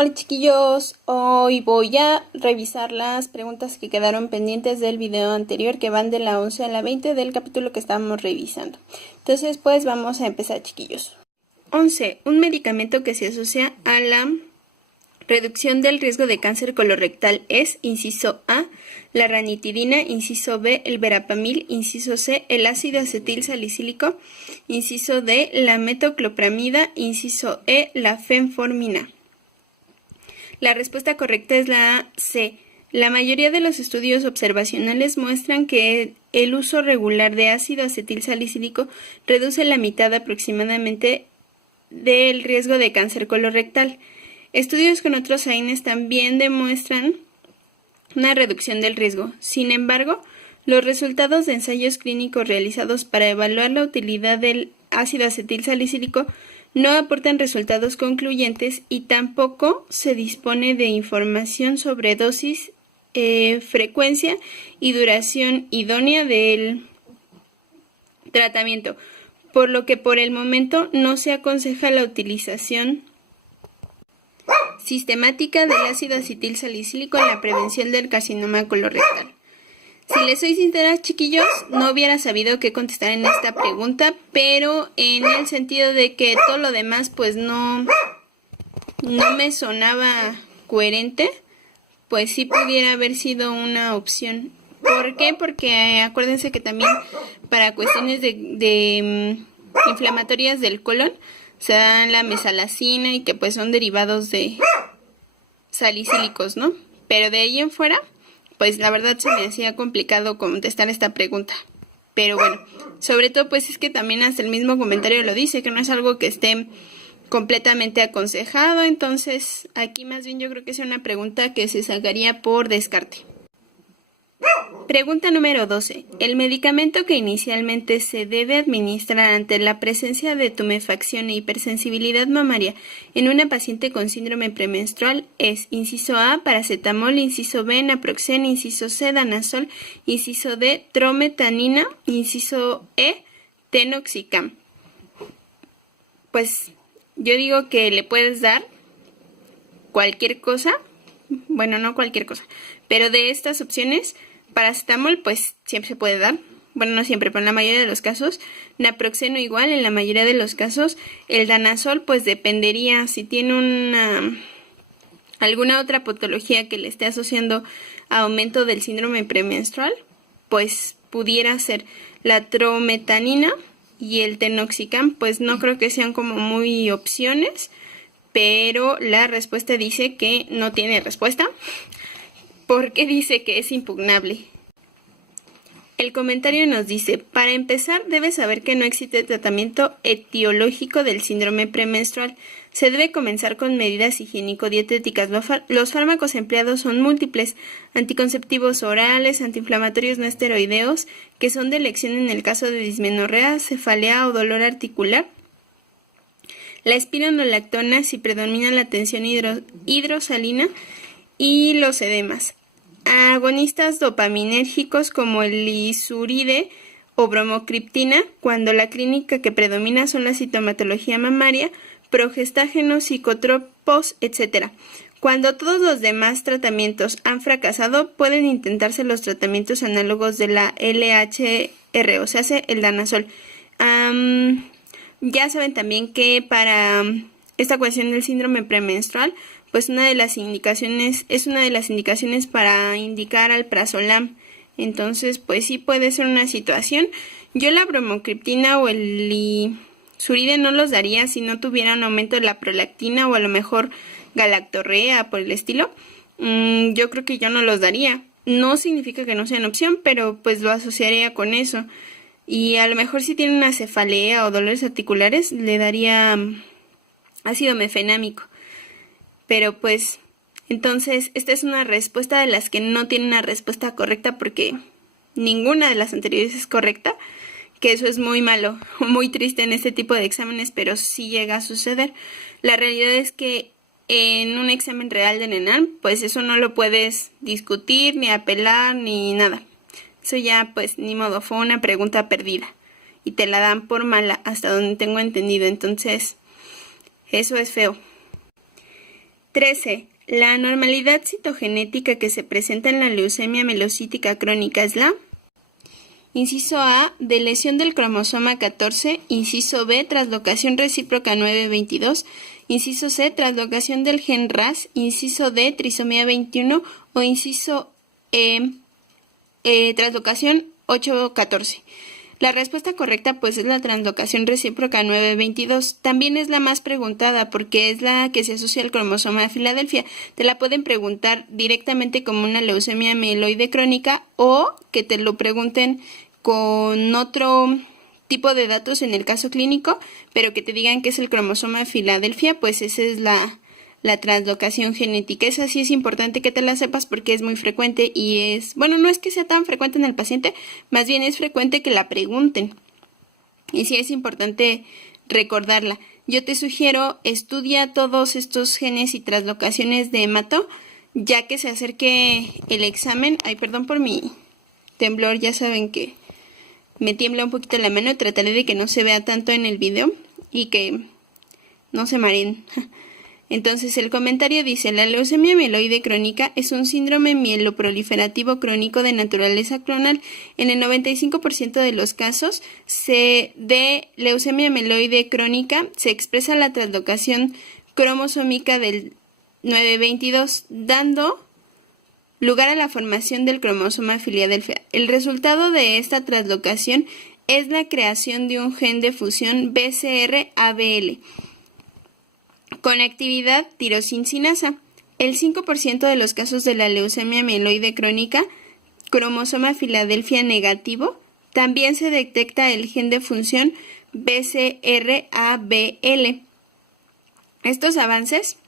Hola chiquillos, hoy voy a revisar las preguntas que quedaron pendientes del video anterior, que van de la 11 a la 20 del capítulo que estábamos revisando. Entonces pues vamos a empezar, chiquillos. 11. Un medicamento que se asocia a la reducción del riesgo de cáncer colorectal es, inciso A, la ranitidina, inciso B, el verapamil, inciso C, el ácido acetil salicílico, inciso D, la metoclopramida, inciso E, la fenformina. La respuesta correcta es la C. La mayoría de los estudios observacionales muestran que el uso regular de ácido acetil salicílico reduce la mitad aproximadamente del riesgo de cáncer colorectal. Estudios con otros AINES también demuestran una reducción del riesgo. Sin embargo, los resultados de ensayos clínicos realizados para evaluar la utilidad del ácido acetil salicílico no aportan resultados concluyentes y tampoco se dispone de información sobre dosis, frecuencia y duración idónea del tratamiento, por lo que por el momento no se aconseja la utilización sistemática del ácido acetil salicílico en la prevención del carcinoma colorectal. Si les soy sincera, chiquillos, no hubiera sabido qué contestar en esta pregunta, pero en el sentido de que todo lo demás pues no me sonaba coherente, pues sí pudiera haber sido una opción. ¿Por qué? Porque acuérdense que también para cuestiones de inflamatorias del colon se dan la mesalazina y que pues son derivados de salicílicos, ¿no? Pero de ahí en fuera, pues la verdad se me hacía complicado contestar esta pregunta. Pero bueno, sobre todo pues es que también hasta el mismo comentario lo dice, que no es algo que esté completamente aconsejado. Entonces aquí más bien yo creo que es una pregunta que se sacaría por descarte. Pregunta número 12. El medicamento que inicialmente se debe administrar ante la presencia de tumefacción e hipersensibilidad mamaria en una paciente con síndrome premenstrual es, inciso A, paracetamol, inciso B, naproxen, inciso C, danazol, inciso D, trometanina, inciso E, tenoxicam. Pues yo digo que le puedes dar cualquier cosa, bueno, no cualquier cosa, pero de estas opciones, paracetamol pues siempre se puede dar, bueno, no siempre, pero en la mayoría de los casos. Naproxeno igual, en la mayoría de los casos. El danazol pues dependería si tiene alguna otra patología que le esté asociando a aumento del síndrome premenstrual, pues pudiera ser. La trometanina y el tenoxicam pues no creo que sean como muy opciones, pero la respuesta dice que no tiene respuesta, porque dice que es impugnable. El comentario nos dice, para empezar, debes saber que no existe tratamiento etiológico del síndrome premenstrual. Se debe comenzar con medidas higiénico-dietéticas. Los fármacos empleados son múltiples: anticonceptivos orales, antiinflamatorios no esteroideos, que son de elección en el caso de dismenorrea, cefalea o dolor articular. La espironolactona si predomina la tensión hidrosalina, y los edemas. Agonistas dopaminérgicos como el lisuride o bromocriptina, cuando la clínica que predomina son la sintomatología mamaria, progestágenos, psicotropos, etc. Cuando todos los demás tratamientos han fracasado, pueden intentarse los tratamientos análogos de la LHR, o sea, el danazol. Ya saben también que para esta cuestión del síndrome premenstrual, pues una de las indicaciones para indicar alprazolam. Entonces, pues sí puede ser una situación. Yo la bromocriptina o el lisuride no los daría si no tuviera un aumento de la prolactina o a lo mejor galactorrea por el estilo. Yo creo que yo no los daría. No significa que no sean opción, pero pues lo asociaría con eso. Y a lo mejor si tiene una cefalea o dolores articulares, le daría ácido mefenámico. Pero pues, entonces, esta es una respuesta de las que no tiene una respuesta correcta, porque ninguna de las anteriores es correcta, que eso es muy malo, muy triste en este tipo de exámenes, pero sí llega a suceder. La realidad es que en un examen real de NENAM, pues eso no lo puedes discutir, ni apelar, ni nada. Eso ya, pues, ni modo, fue una pregunta perdida. Y te la dan por mala, hasta donde tengo entendido. Entonces, eso es feo. 13. La anormalidad citogenética que se presenta en la leucemia mielocítica crónica es la... Inciso A, de lesión del cromosoma 14. Inciso B, translocación recíproca 922. Inciso C, translocación del gen RAS. Inciso D, trisomía 21. O inciso E, translocación 814. La respuesta correcta pues es la translocación recíproca 922. También es la más preguntada porque es la que se asocia al cromosoma de Filadelfia. Te la pueden preguntar directamente como una leucemia mieloide crónica o que te lo pregunten con otro tipo de datos en el caso clínico, pero que te digan que es el cromosoma de Filadelfia, pues esa es la translocación genética. Esa sí es importante que te la sepas porque es muy frecuente y es, bueno, no es que sea tan frecuente en el paciente, más bien es frecuente que la pregunten. Y sí es importante recordarla. Yo te sugiero, estudia todos estos genes y translocaciones de hemato, ya que se acerque el examen. Ay, perdón por mi temblor, ya saben que me tiembla un poquito la mano, trataré de que no se vea tanto en el video y que no se mareen. Entonces el comentario dice, la leucemia mieloide crónica es un síndrome mieloproliferativo crónico de naturaleza clonal. En el 95% de los casos de leucemia mieloide crónica se expresa la translocación cromosómica del 922, dando lugar a la formación del cromosoma Filadelfia. El resultado de esta translocación es la creación de un gen de fusión BCR-ABL con actividad tirosincinasa. El 5% de los casos de la leucemia mieloide crónica, cromosoma Filadelfia negativo, también se detecta el gen de función BCR-ABL. Estos avances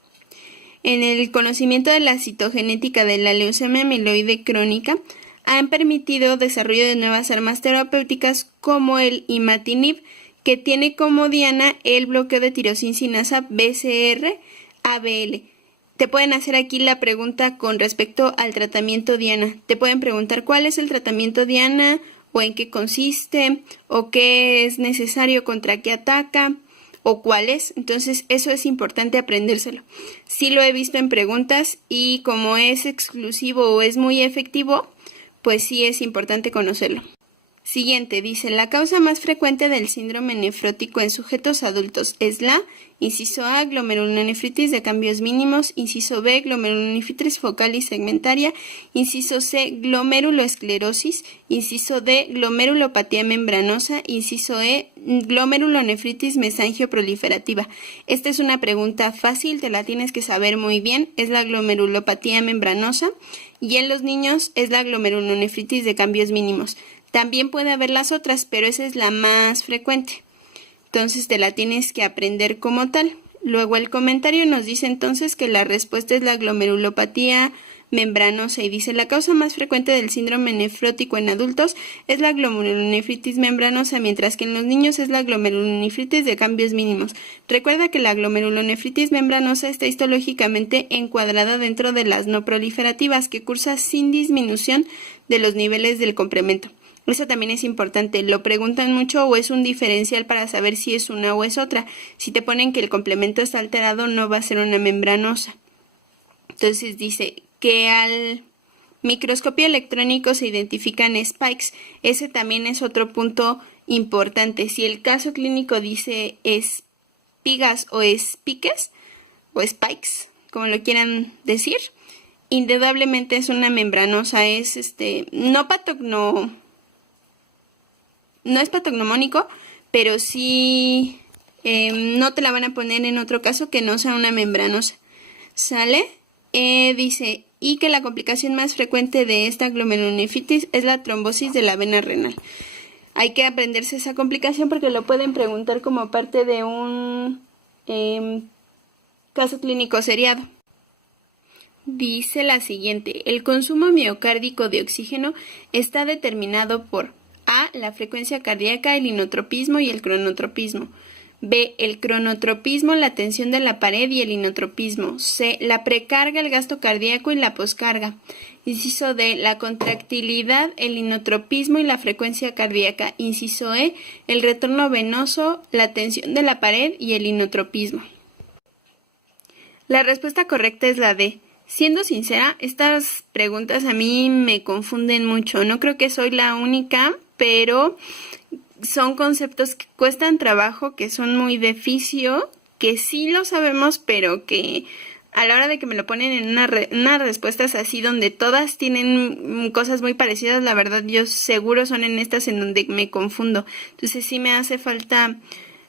en el conocimiento de la citogenética de la leucemia mieloide crónica han permitido desarrollo de nuevas armas terapéuticas como el imatinib, que tiene como diana el bloqueo de tirosincinasa BCR-ABL. Te pueden hacer aquí la pregunta con respecto al tratamiento diana. Te pueden preguntar cuál es el tratamiento diana o en qué consiste o qué es necesario, contra qué ataca o cuál es. Entonces eso es importante aprendérselo. Sí lo he visto en preguntas y como es exclusivo o es muy efectivo, pues sí es importante conocerlo. Siguiente, dice, la causa más frecuente del síndrome nefrótico en sujetos adultos es la, inciso A, glomerulonefritis de cambios mínimos, inciso B, glomerulonefritis focal y segmentaria, inciso C, glomeruloesclerosis, inciso D, glomerulopatía membranosa, inciso E, glomerulonefritis mesangioproliferativa. Esta es una pregunta fácil, te la tienes que saber muy bien, es la glomerulopatía membranosa y en los niños es la glomerulonefritis de cambios mínimos. También puede haber las otras, pero esa es la más frecuente. Entonces te la tienes que aprender como tal. Luego el comentario nos dice entonces que la respuesta es la glomerulopatía membranosa y dice la causa más frecuente del síndrome nefrótico en adultos es la glomerulonefritis membranosa, mientras que en los niños es la glomerulonefritis de cambios mínimos. Recuerda que la glomerulonefritis membranosa está histológicamente encuadrada dentro de las no proliferativas, que cursa sin disminución de los niveles del complemento. Eso también es importante, lo preguntan mucho o es un diferencial para saber si es una o es otra. Si te ponen que el complemento está alterado, no va a ser una membranosa. Entonces dice que al microscopio electrónico se identifican spikes. Ese también es otro punto importante. Si el caso clínico dice espigas o espiques o spikes, como lo quieran decir, indudablemente es una membranosa. Es no es patognomónico, pero sí no te la van a poner en otro caso que no sea una membranosa. ¿Sale? Dice, y que la complicación más frecuente de esta glomerulonefritis es la trombosis de la vena renal. Hay que aprenderse esa complicación porque lo pueden preguntar como parte de un caso clínico seriado. Dice la siguiente, el consumo miocárdico de oxígeno está determinado por A, la frecuencia cardíaca, el inotropismo y el cronotropismo. B, el cronotropismo, la tensión de la pared y el inotropismo. C, la precarga, el gasto cardíaco y la poscarga. Inciso D, la contractilidad, el inotropismo y la frecuencia cardíaca. Inciso E, el retorno venoso, la tensión de la pared y el inotropismo. La respuesta correcta es la D. Siendo sincera, estas preguntas a mí me confunden mucho. No creo que soy la única, pero son conceptos que cuestan trabajo, que son muy de oficio, que sí lo sabemos, pero que a la hora de que me lo ponen en unas respuestas así donde todas tienen cosas muy parecidas, la verdad yo seguro son en estas en donde me confundo. Entonces sí me hace falta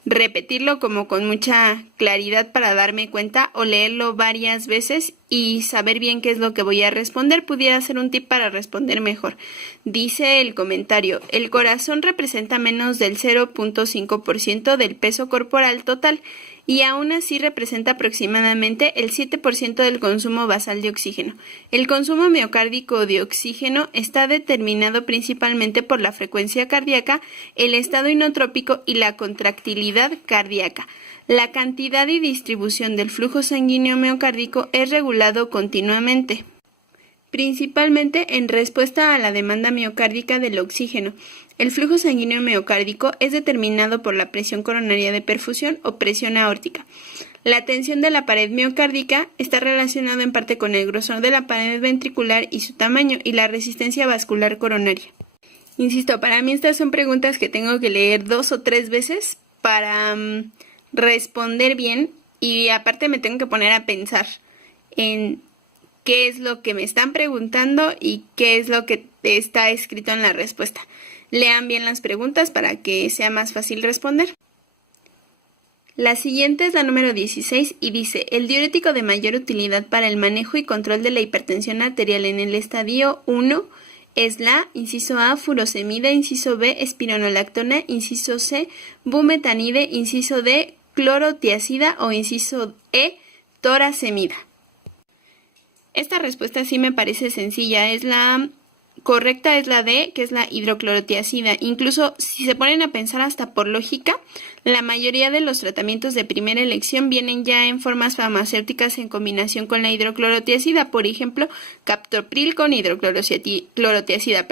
repetirlo como con mucha claridad para darme cuenta o leerlo varias veces y saber bien qué es lo que voy a responder. Pudiera ser un tip para responder mejor. Dice el comentario: el corazón representa menos del 0.5% del peso corporal total y aún así representa aproximadamente el 7% del consumo basal de oxígeno. El consumo miocárdico de oxígeno está determinado principalmente por la frecuencia cardíaca, el estado inotrópico y la contractilidad cardíaca. La cantidad y distribución del flujo sanguíneo miocárdico es regulado continuamente, principalmente en respuesta a la demanda miocárdica del oxígeno. El flujo sanguíneo miocárdico es determinado por la presión coronaria de perfusión o presión aórtica. La tensión de la pared miocárdica está relacionada en parte con el grosor de la pared ventricular y su tamaño y la resistencia vascular coronaria. Insisto, para mí estas son preguntas que tengo que leer 2 o 3 veces para responder bien y aparte me tengo que poner a pensar en qué es lo que me están preguntando y qué es lo que está escrito en la respuesta. Lean bien las preguntas para que sea más fácil responder. La siguiente es la número 16 y dice: el diurético de mayor utilidad para el manejo y control de la hipertensión arterial en el estadio 1 es la, inciso A, furosemida, inciso B, espironolactona, inciso C, bumetanide, inciso D, clorotiazida o inciso E, toracemida. Esta respuesta sí me parece sencilla, correcta es la D, que es la hidroclorotiazida. Incluso si se ponen a pensar hasta por lógica, la mayoría de los tratamientos de primera elección vienen ya en formas farmacéuticas en combinación con la hidroclorotiazida. Por ejemplo, captopril con hidroclorotiazida,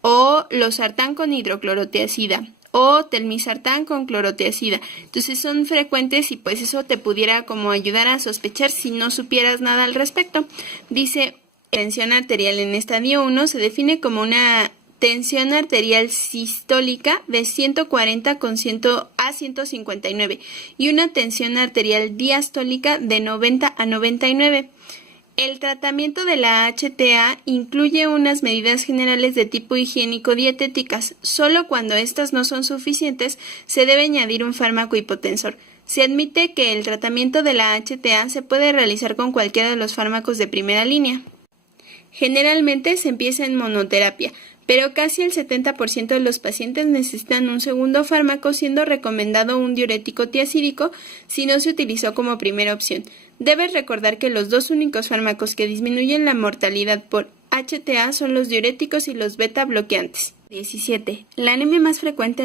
o losartán con hidroclorotiazida, o telmisartán con clorotiazida. Entonces son frecuentes y pues eso te pudiera como ayudar a sospechar si no supieras nada al respecto. Dice: tensión arterial en estadio 1 se define como una tensión arterial sistólica de 140 a 159 y una tensión arterial diastólica de 90 a 99. El tratamiento de la HTA incluye unas medidas generales de tipo higiénico-dietéticas. Solo cuando estas no son suficientes se debe añadir un fármaco hipotensor. Se admite que el tratamiento de la HTA se puede realizar con cualquiera de los fármacos de primera línea. Generalmente se empieza en monoterapia, pero casi el 70% de los pacientes necesitan un segundo fármaco, siendo recomendado un diurético tiazídico si no se utilizó como primera opción. Debes recordar que los dos únicos fármacos que disminuyen la mortalidad por HTA son los diuréticos y los beta bloqueantes. 17. La anemia más frecuente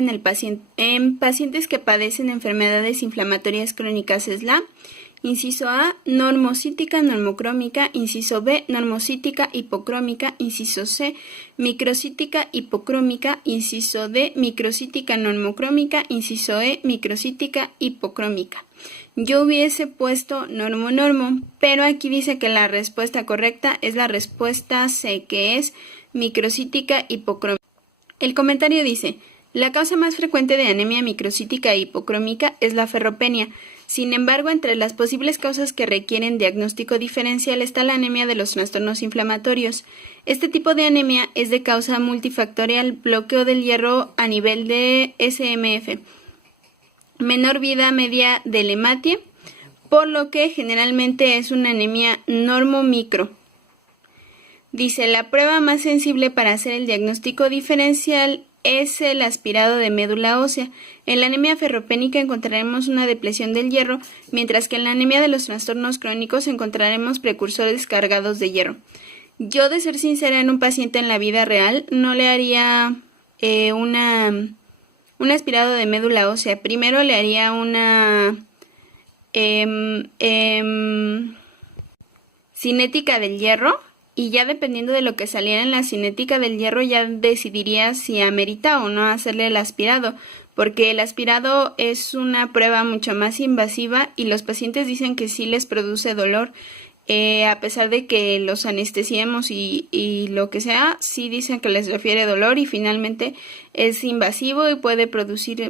en pacientes que padecen enfermedades inflamatorias crónicas es la: inciso A, normocítica normocrómica, inciso B, normocítica hipocrómica, inciso C, microcítica hipocrómica, inciso D, microcítica normocrómica, inciso E, microcítica hipocrómica. Yo hubiese puesto normo, pero aquí dice que la respuesta correcta es la respuesta C, que es microcítica hipocrómica. El comentario dice: la causa más frecuente de anemia microcítica e hipocrómica es la ferropenia. Sin embargo, entre las posibles causas que requieren diagnóstico diferencial está la anemia de los trastornos inflamatorios. Este tipo de anemia es de causa multifactorial, bloqueo del hierro a nivel de SMF, menor vida media del hematie, por lo que generalmente es una anemia normo-micro. Dice: la prueba más sensible para hacer el diagnóstico diferencial es el aspirado de médula ósea. En la anemia ferropénica encontraremos una depleción del hierro, mientras que en la anemia de los trastornos crónicos encontraremos precursores cargados de hierro. Yo, de ser sincera, en un paciente en la vida real no le haría un aspirado de médula ósea. Primero le haría una cinética del hierro y ya dependiendo de lo que saliera en la cinética del hierro ya decidiría si amerita o no hacerle el aspirado, porque el aspirado es una prueba mucho más invasiva y los pacientes dicen que sí les produce dolor. A pesar de que los anestesiemos y lo que sea, sí dicen que les refiere dolor y finalmente es invasivo y puede producir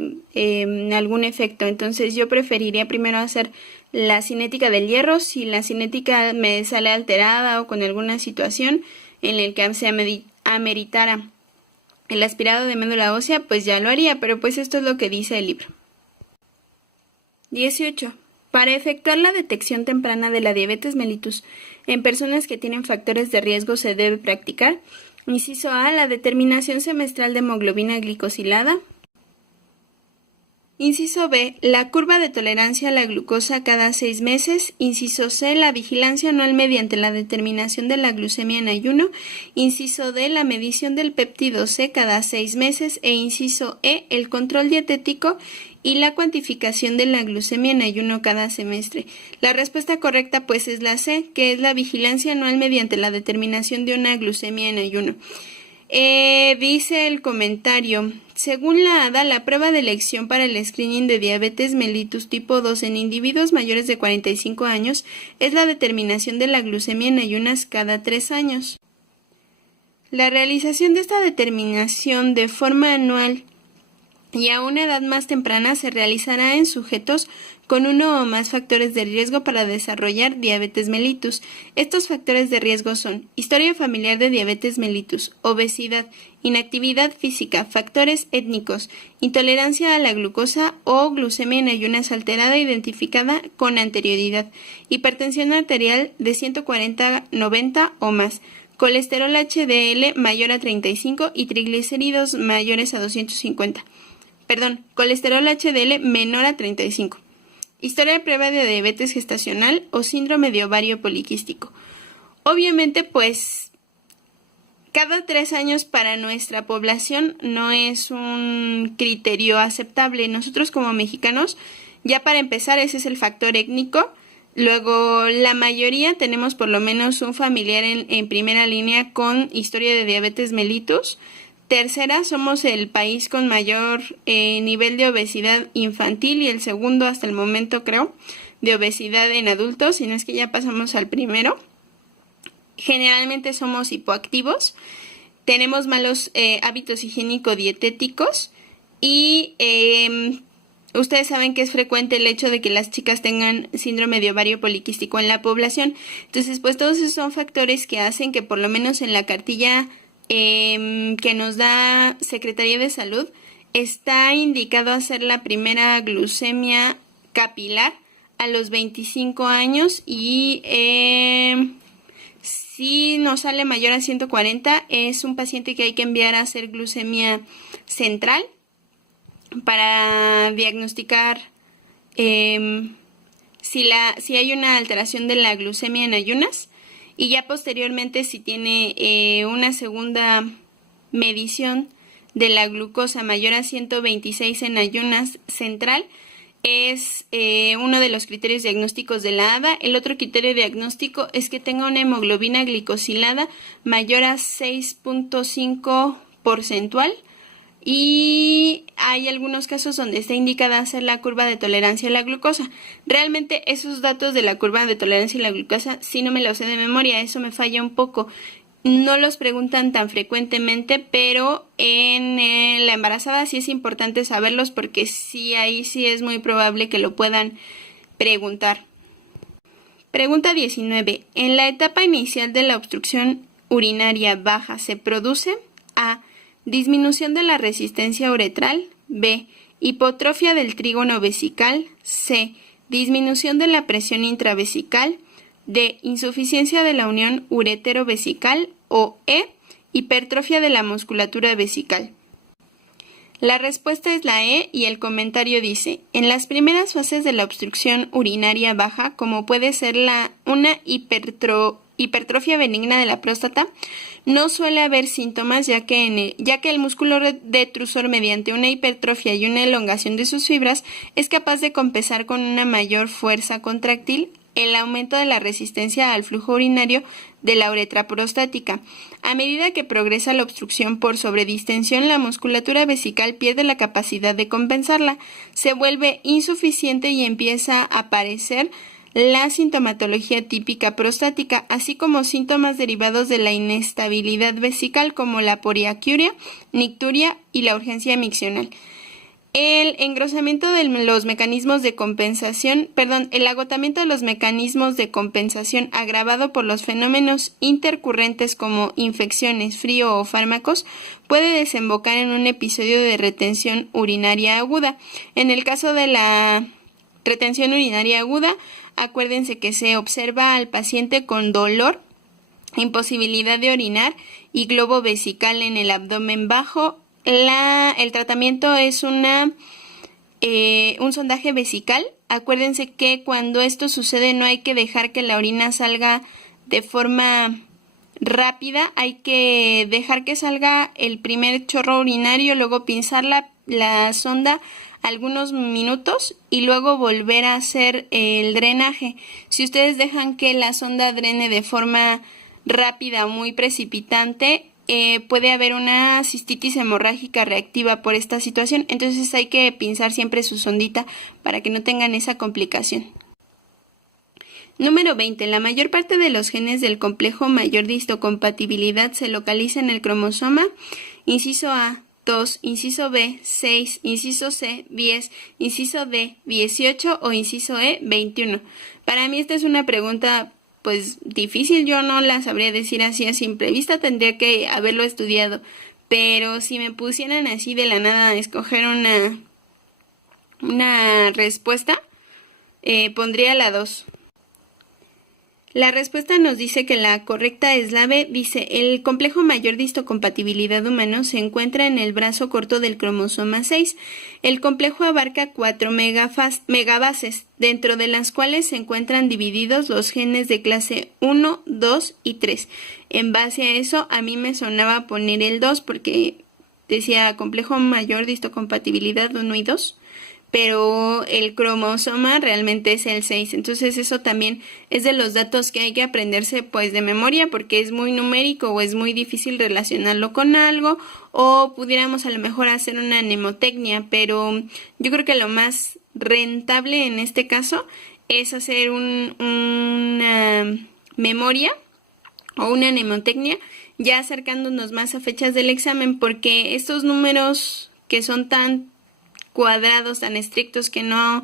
algún efecto. Entonces yo preferiría primero hacer la cinética del hierro. Si la cinética me sale alterada o con alguna situación en la que se ameritara el aspirado de médula ósea, pues ya lo haría, pero pues esto es lo que dice el libro. 18. Para efectuar la detección temprana de la diabetes mellitus en personas que tienen factores de riesgo se debe practicar: inciso A, la determinación semestral de hemoglobina glicosilada. Inciso B, la curva de tolerancia a la glucosa cada 6 meses. Inciso C, la vigilancia anual mediante la determinación de la glucemia en ayuno. Inciso D, la medición del péptido C cada 6 meses. E inciso E, el control dietético y la cuantificación de la glucemia en ayuno cada semestre. La respuesta correcta pues es la C, que es la vigilancia anual mediante la determinación de una glucemia en ayuno. Dice el comentario: según la ADA, la prueba de elección para el screening de diabetes mellitus tipo 2 en individuos mayores de 45 años es la determinación de la glucemia en ayunas cada 3 años. La realización de esta determinación de forma anual y a una edad más temprana se realizará en sujetos con uno o más factores de riesgo para desarrollar diabetes mellitus. Estos factores de riesgo son historia familiar de diabetes mellitus, obesidad, inactividad física, factores étnicos, intolerancia a la glucosa o glucemia en ayunas alterada identificada con anterioridad, hipertensión arterial de 140/90 o más, colesterol HDL mayor a 35 y triglicéridos mayores a 250. Colesterol HDL menor a 35. Historia previa de diabetes gestacional o síndrome de ovario poliquístico. Obviamente, pues, cada 3 años para nuestra población no es un criterio aceptable. Nosotros como mexicanos, ya para empezar, ese es el factor étnico. Luego, la mayoría tenemos por lo menos un familiar en primera línea con historia de diabetes mellitus. Tercera, somos el país con mayor nivel de obesidad infantil y el segundo hasta el momento, creo, de obesidad en adultos, si no es que ya pasamos al primero. Generalmente somos hipoactivos, tenemos malos hábitos higiénico-dietéticos y ustedes saben que es frecuente el hecho de que las chicas tengan síndrome de ovario poliquístico en la población. Entonces, pues todos esos son factores que hacen que por lo menos en la cartilla que nos da Secretaría de Salud está indicado hacer la primera glucemia capilar a los 25 años y si nos sale mayor a 140 es un paciente que hay que enviar a hacer glucemia central para diagnosticar si hay una alteración de la glucemia en ayunas. Y ya posteriormente, si tiene una segunda medición de la glucosa mayor a 126 en ayunas central, es uno de los criterios diagnósticos de la ADA. El otro criterio diagnóstico es que tenga una hemoglobina glicosilada mayor a 6.5 porcentual. Y hay algunos casos donde está indicada hacer la curva de tolerancia a la glucosa. Realmente esos datos de la curva de tolerancia a la glucosa sí no me los sé de memoria, eso me falla un poco. No los preguntan tan frecuentemente, pero en la embarazada sí es importante saberlos porque sí, ahí sí es muy probable que lo puedan preguntar. Pregunta 19. En la etapa inicial de la obstrucción urinaria baja se produce A. Disminución de la resistencia uretral. B. Hipotrofia del trígono vesical. C. Disminución de la presión intravesical. D. Insuficiencia de la unión uretero-vesical. O E. Hipertrofia de la musculatura vesical. La respuesta es la E y el comentario dice: en las primeras fases de la obstrucción urinaria baja, como puede ser una hipertrofia benigna de la próstata, no suele haber síntomas ya que el músculo detrusor mediante una hipertrofia y una elongación de sus fibras es capaz de compensar con una mayor fuerza contráctil el aumento de la resistencia al flujo urinario de la uretra prostática. A medida que progresa la obstrucción por sobredistensión, la musculatura vesical pierde la capacidad de compensarla, se vuelve insuficiente y empieza a aparecer la sintomatología típica prostática, así como síntomas derivados de la inestabilidad vesical como la poliaquiuria, nicturia y la urgencia miccional. El engrosamiento de los mecanismos de compensación, el agotamiento de los mecanismos de compensación agravado por los fenómenos intercurrentes como infecciones, frío o fármacos puede desembocar en un episodio de retención urinaria aguda. En el caso de la retención urinaria aguda, acuérdense que se observa al paciente con dolor, imposibilidad de orinar y globo vesical en el abdomen bajo. El tratamiento es un sondaje vesical. Acuérdense que cuando esto sucede no hay que dejar que la orina salga de forma rápida, hay que dejar que salga el primer chorro urinario, luego pinzar la sonda algunos minutos y luego volver a hacer el drenaje. Si ustedes dejan que la sonda drene de forma rápida o muy precipitante, puede haber una cistitis hemorrágica reactiva por esta situación, entonces hay que pinzar siempre su sondita para que no tengan esa complicación. Número 20. La mayor parte de los genes del complejo mayor de histocompatibilidad se localiza en el cromosoma inciso A, 2, inciso B, 6, inciso C, 10, inciso D, 18 o inciso E, 21. Para mí esta es una pregunta pues difícil, yo no la sabría decir así a simple vista, tendría que haberlo estudiado, pero si me pusieran así de la nada a escoger una respuesta, pondría la 2. La respuesta nos dice que la correcta es la B. Dice, el complejo mayor de histocompatibilidad humano se encuentra en el brazo corto del cromosoma 6. El complejo abarca 4 megabases, dentro de las cuales se encuentran divididos los genes de clase 1, 2 y 3. En base a eso, a mí me sonaba poner el 2 porque decía complejo mayor de histocompatibilidad 1 y 2. Pero el cromosoma realmente es el 6, entonces eso también es de los datos que hay que aprenderse pues de memoria porque es muy numérico o es muy difícil relacionarlo con algo o pudiéramos a lo mejor hacer una mnemotecnia, pero yo creo que lo más rentable en este caso es hacer una memoria o una mnemotecnia ya acercándonos más a fechas del examen porque estos números que son tan cuadrados, tan estrictos que no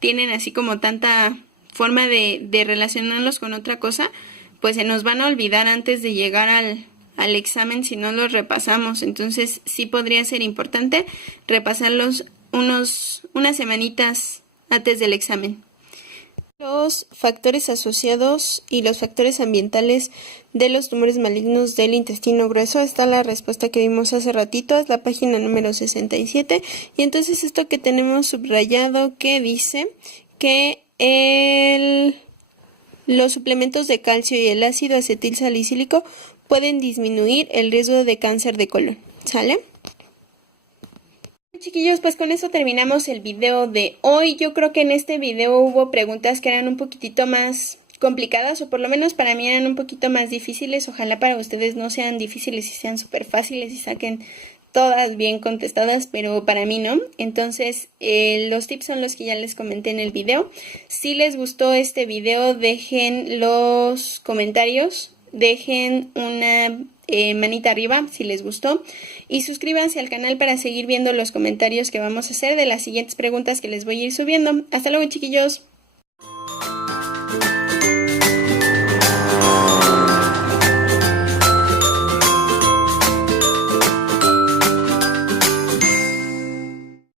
tienen así como tanta forma de relacionarlos con otra cosa, pues se nos van a olvidar antes de llegar al examen si no los repasamos. Entonces sí podría ser importante repasarlos unas semanitas antes del examen. Los factores asociados y los factores ambientales de los tumores malignos del intestino grueso. Está la respuesta que vimos hace ratito, es la página número 67. Y entonces esto que tenemos subrayado que dice que los suplementos de calcio y el ácido acetil salicílico pueden disminuir el riesgo de cáncer de colon. ¿Sale? Chiquillos, pues con eso terminamos el video de hoy. Yo creo que en este video hubo preguntas que eran un poquitito más complicadas o por lo menos para mí eran un poquito más difíciles. Ojalá para ustedes no sean difíciles y sean súper fáciles y saquen todas bien contestadas, pero para mí no. Entonces los tips son los que ya les comenté en el video. Si les gustó este video, dejen los comentarios, dejen una manita arriba si les gustó y suscríbanse al canal para seguir viendo los comentarios que vamos a hacer de las siguientes preguntas que les voy a ir subiendo. Hasta luego, chiquillos.